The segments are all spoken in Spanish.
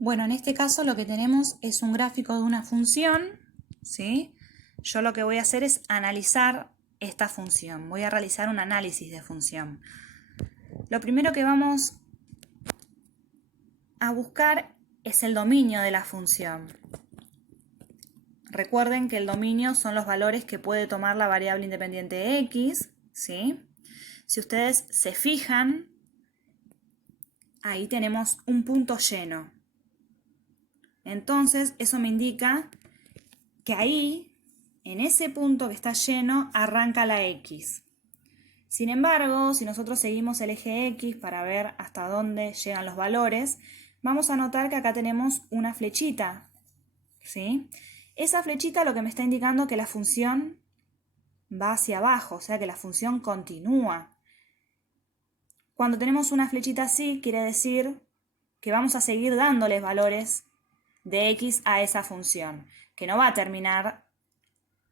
Bueno, en este caso lo que tenemos es un gráfico de una función, ¿sí? Yo lo que voy a hacer es analizar esta función. Voy a realizar un análisis de función. Lo primero que vamos a buscar es el dominio de la función. Recuerden que el dominio son los valores que puede tomar la variable independiente x, ¿sí? Si ustedes se fijan, ahí tenemos un punto lleno. Entonces, eso me indica que ahí, en ese punto que está lleno, arranca la x. Sin embargo, si nosotros seguimos el eje x para ver hasta dónde llegan los valores, vamos a notar que acá tenemos una flechita, ¿sí? Esa flechita lo que me está indicando que la función va hacia abajo, o sea que la función continúa. Cuando tenemos una flechita así, quiere decir que vamos a seguir dándoles valores de x a esa función, que no va a terminar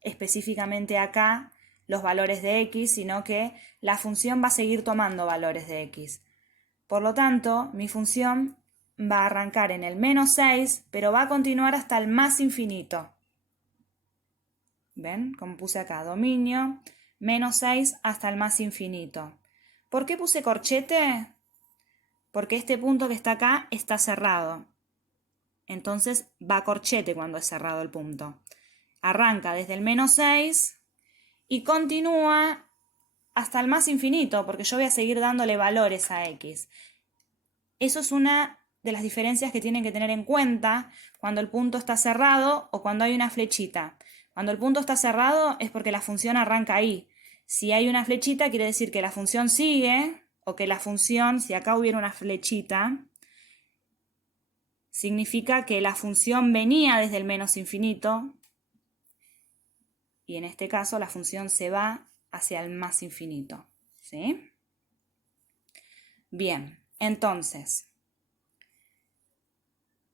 específicamente acá los valores de x, sino que la función va a seguir tomando valores de x. Por lo tanto, mi función va a arrancar en el menos 6, pero va a continuar hasta el más infinito. ¿Ven? Como puse acá, dominio, menos 6 hasta el más infinito. ¿Por qué puse corchete? Porque este punto que está acá está cerrado. Entonces va a corchete cuando es cerrado el punto. Arranca desde el menos 6 y continúa hasta el más infinito, porque yo voy a seguir dándole valores a x. Eso es una de las diferencias que tienen que tener en cuenta cuando el punto está cerrado o cuando hay una flechita. Cuando el punto está cerrado es porque la función arranca ahí. Si hay una flechita quiere decir que la función sigue, o que la función, si acá hubiera una flechita, significa que la función venía desde el menos infinito, y en este caso la función se va hacia el más infinito, ¿sí? Bien, entonces,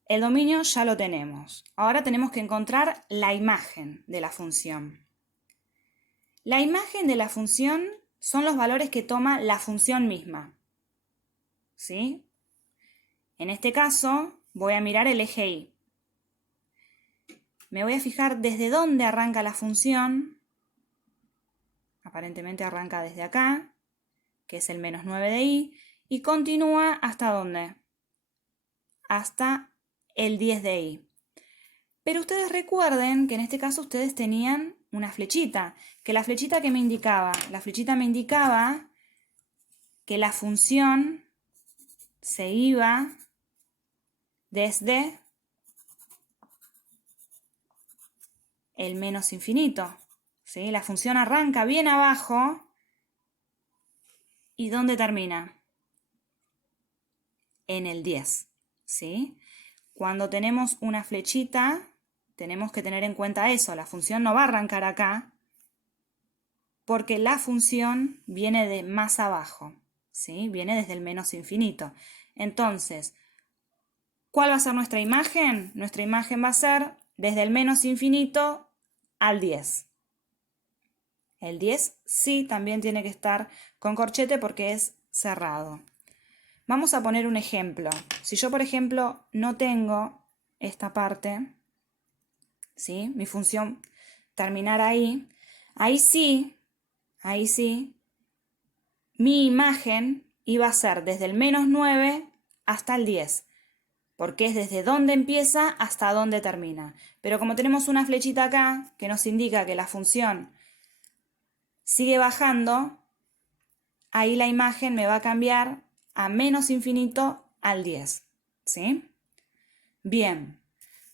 el dominio ya lo tenemos. Ahora tenemos que encontrar la imagen de la función. La imagen de la función son los valores que toma la función misma, ¿sí? En este caso, voy a mirar el eje y. Me voy a fijar desde dónde arranca la función. Aparentemente arranca desde acá, que es el menos 9 de y, y continúa ¿hasta dónde? Hasta el 10 de y. Pero ustedes recuerden que en este caso ustedes tenían una flechita, que la flechita que me indicaba, la flechita me indicaba que la función se iba desde el menos infinito, ¿sí? La función arranca bien abajo. ¿Y dónde termina? En el 10, ¿sí? Cuando tenemos una flechita, tenemos que tener en cuenta eso. La función no va a arrancar acá, porque la función viene de más abajo, ¿sí? Viene desde el menos infinito. Entonces, ¿cuál va a ser nuestra imagen? Nuestra imagen va a ser desde el menos infinito al 10. El 10 sí también tiene que estar con corchete porque es cerrado. Vamos a poner un ejemplo. Si yo, por ejemplo, no tengo esta parte, ¿sí? Mi función terminar ahí, ahí sí, mi imagen iba a ser desde el menos 9 hasta el 10, porque es desde dónde empieza hasta dónde termina. Pero como tenemos una flechita acá que nos indica que la función sigue bajando, ahí la imagen me va a cambiar a menos infinito al 10, ¿sí? Bien,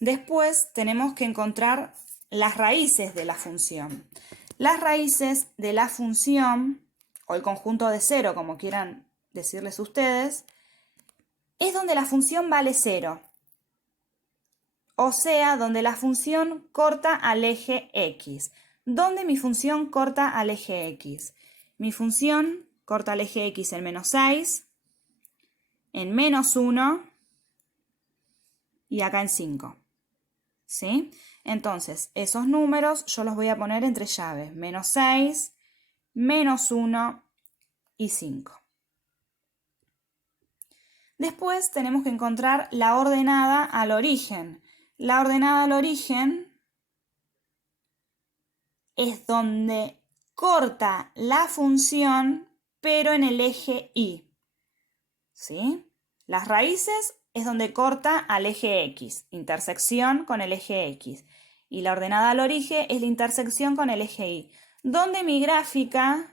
después tenemos que encontrar las raíces de la función. Las raíces de la función, o el conjunto de cero, como quieran decirles ustedes, es donde la función vale 0. O sea, donde la función corta al eje x. ¿Dónde mi función corta al eje x? Mi función corta al eje x en menos 6, en menos 1 y acá en 5. ¿Sí? Entonces, esos números yo los voy a poner entre llaves. Menos 6, menos 1 y 5. Después tenemos que encontrar la ordenada al origen. La ordenada al origen es donde corta la función, pero en el eje Y. ¿Sí? Las raíces es donde corta al eje X, intersección con el eje X. Y la ordenada al origen es la intersección con el eje Y. Donde mi gráfica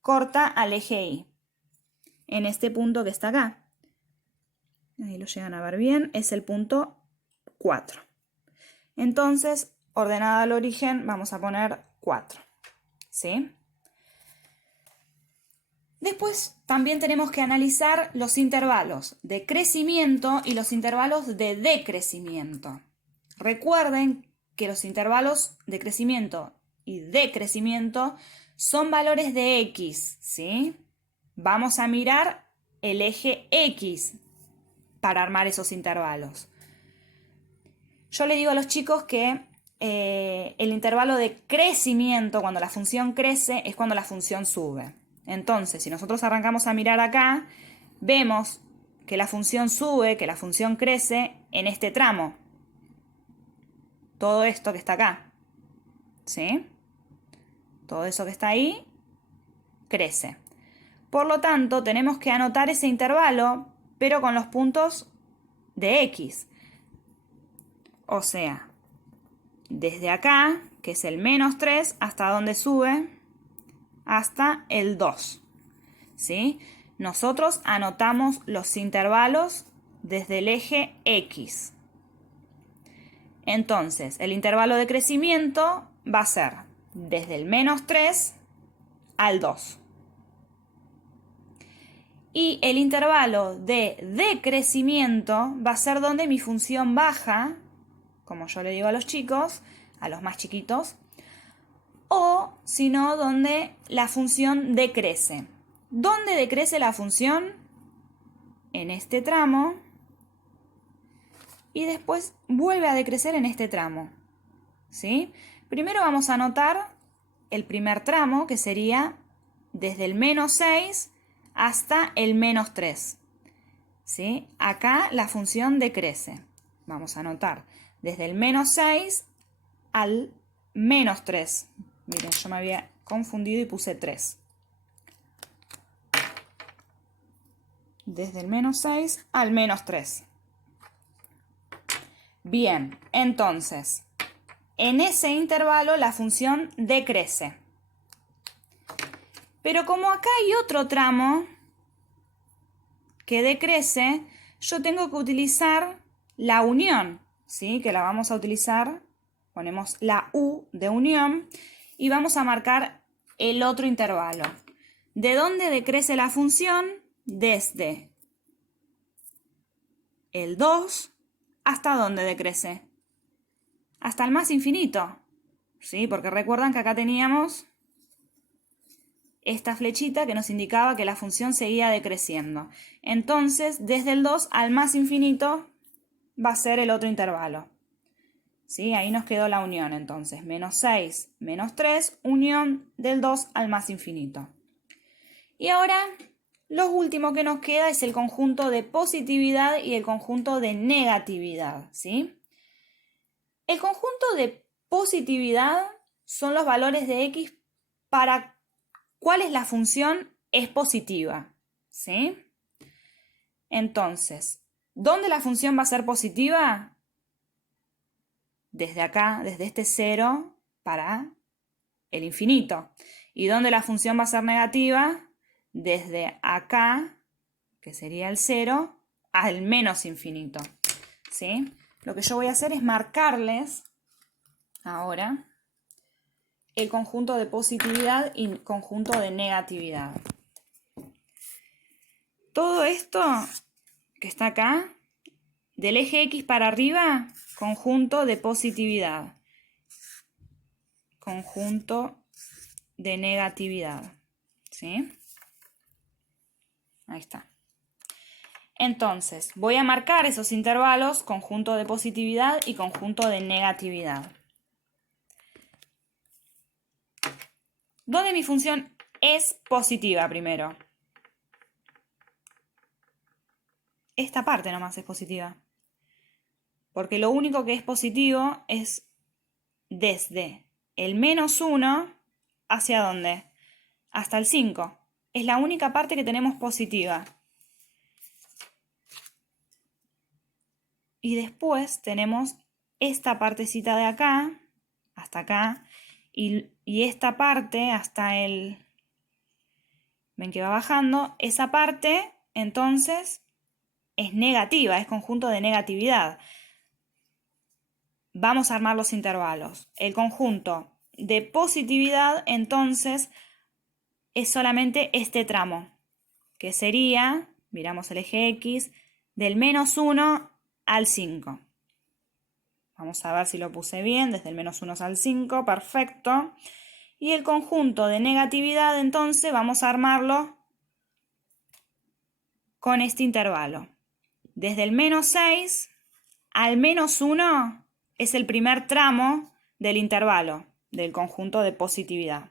corta al eje Y. En este punto que está acá. Ahí lo llegan a ver bien, es el punto 4. Entonces, ordenada al origen, vamos a poner 4. ¿Sí? Después también tenemos que analizar los intervalos de crecimiento y los intervalos de decrecimiento. Recuerden que los intervalos de crecimiento y decrecimiento son valores de X, ¿sí? Vamos a mirar el eje X para armar esos intervalos. Yo le digo a los chicos que el intervalo de crecimiento, cuando la función crece, es cuando la función sube. Entonces, si nosotros arrancamos a mirar acá, vemos que la función sube, que la función crece en este tramo. Todo esto que está acá. ¿Sí? Todo eso que está ahí crece. Por lo tanto, tenemos que anotar ese intervalo, pero con los puntos de X. O sea, desde acá, que es el menos 3, hasta donde sube, hasta el 2. ¿Sí? Nosotros anotamos los intervalos desde el eje X. Entonces, el intervalo de crecimiento va a ser desde el menos 3 al 2. Y el intervalo de decrecimiento va a ser donde mi función baja, como yo le digo a los chicos, a los más chiquitos, o si no, donde la función decrece. ¿Dónde decrece la función? En este tramo. Y después vuelve a decrecer en este tramo. ¿Sí? Primero vamos a anotar el primer tramo, que sería desde el menos 6 hasta el menos 3. ¿Sí? Acá la función decrece. Vamos a anotar desde el menos 6 al menos 3. Miren, yo me había confundido y puse 3. Desde el menos 6 al menos 3. Bien, entonces, en ese intervalo la función decrece. Pero como acá hay otro tramo que decrece, yo tengo que utilizar la unión, ¿sí? Que la vamos a utilizar, ponemos la U de unión y vamos a marcar el otro intervalo. ¿De dónde decrece la función? Desde el 2 hasta dónde decrece. Hasta el más infinito, ¿sí? Porque recuerdan que acá teníamos esta flechita que nos indicaba que la función seguía decreciendo. Entonces, desde el 2 al más infinito va a ser el otro intervalo. ¿Sí? Ahí nos quedó la unión, entonces. Menos 6, menos 3, unión del 2 al más infinito. Y ahora, lo último que nos queda es el conjunto de positividad y el conjunto de negatividad, ¿sí? El conjunto de positividad son los valores de X para cuáles la función es positiva, ¿sí? Entonces, ¿dónde la función va a ser positiva? Desde acá, desde este 0 para el infinito. ¿Y dónde la función va a ser negativa? Desde acá, que sería el 0, al menos infinito, ¿sí? Lo que yo voy a hacer es marcarles ahora el conjunto de positividad y conjunto de negatividad. Todo esto que está acá, del eje X para arriba, conjunto de positividad, conjunto de negatividad, ¿sí? Ahí está. Entonces, voy a marcar esos intervalos, conjunto de positividad y conjunto de negatividad. ¿Dónde mi función es positiva primero? esta parte nomás es positiva. Porque lo único que es positivo es desde el menos 1 hacia ¿dónde? Hasta el 5. Es la única parte que tenemos positiva. Y después tenemos esta partecita de acá, hasta acá, y esta parte hasta el... ¿Ven que va bajando? Esa parte, entonces, es negativa, es conjunto de negatividad. Vamos a armar los intervalos. El conjunto de positividad, entonces, es solamente este tramo, que sería, miramos el eje X, del menos 1 al 5. Vamos a ver si lo puse bien, desde el menos 1 al 5, perfecto. Y el conjunto de negatividad, entonces, vamos a armarlo con este intervalo. Desde el menos 6 al menos 1 es el primer tramo del intervalo, del conjunto de positividad.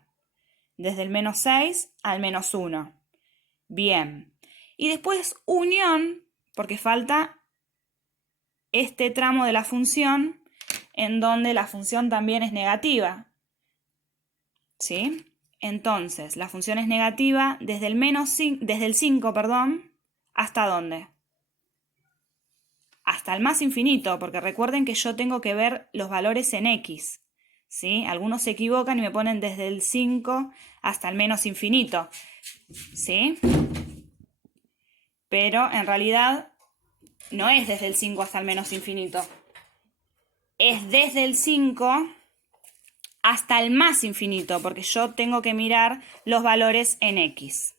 Desde el menos 6 al menos 1. Bien. Y después unión, porque falta este tramo de la función en donde la función también es negativa. ¿Sí? Entonces, la función es negativa desde el 5, ¿hasta dónde? Hasta el más infinito, porque recuerden que yo tengo que ver los valores en X. ¿Sí? Algunos se equivocan y me ponen desde el 5 hasta el menos infinito. ¿Sí? Pero en realidad no es desde el 5 hasta el menos infinito. Es desde el 5 hasta el más infinito, porque yo tengo que mirar los valores en X.